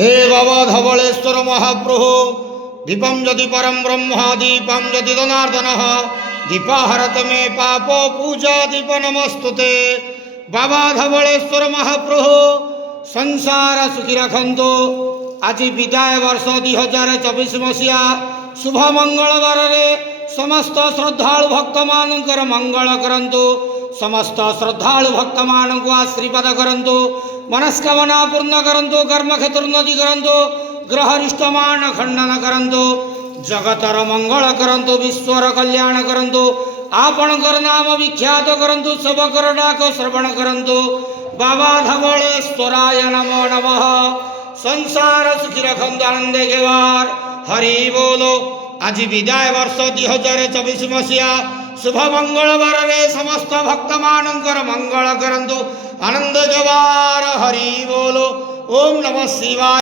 हे बाबा धवलेश्वर महाप्रभु दीपम यदि परम ब्रह्म दीपम यदि जनार्दन दीपाहरत मे पाप पूजा दीप नमस्तुते। बाबा धवलेश्वर महाप्रभु संसार सुखी रखंतु। आज विदाय वर्ष 2024 मसीहा शुभ मंगलवार रे समस्त श्रद्धालु भक्त मानकर मंगल करंतु। समस्त श्रद्धालु भक्त मान को आशीर्वाद करंतु। मनस्कामना पूर्ण करंतु। कर्म क्षेत्र उन्नति करंतु। ग्रहरिष्टमान खंडन करंतु। जगतर मंगल करंतु। विश्वर कल्याण करंतु। आपणकर नाम विख्यात करंतु। सबकर डाक श्रवण करंतु। बाबा धवलेश्वराय नमो नमः। संसार सुखी रखंतु आनंदे गेवार हरि बोलो। आज विदाय वर्ष 2024 मसीहा शुभ मंगलवार रे समस्त भक्त मानकर मंगल करंतु आनंद गेवार हरि बोलो। ओम नमः शिवाय।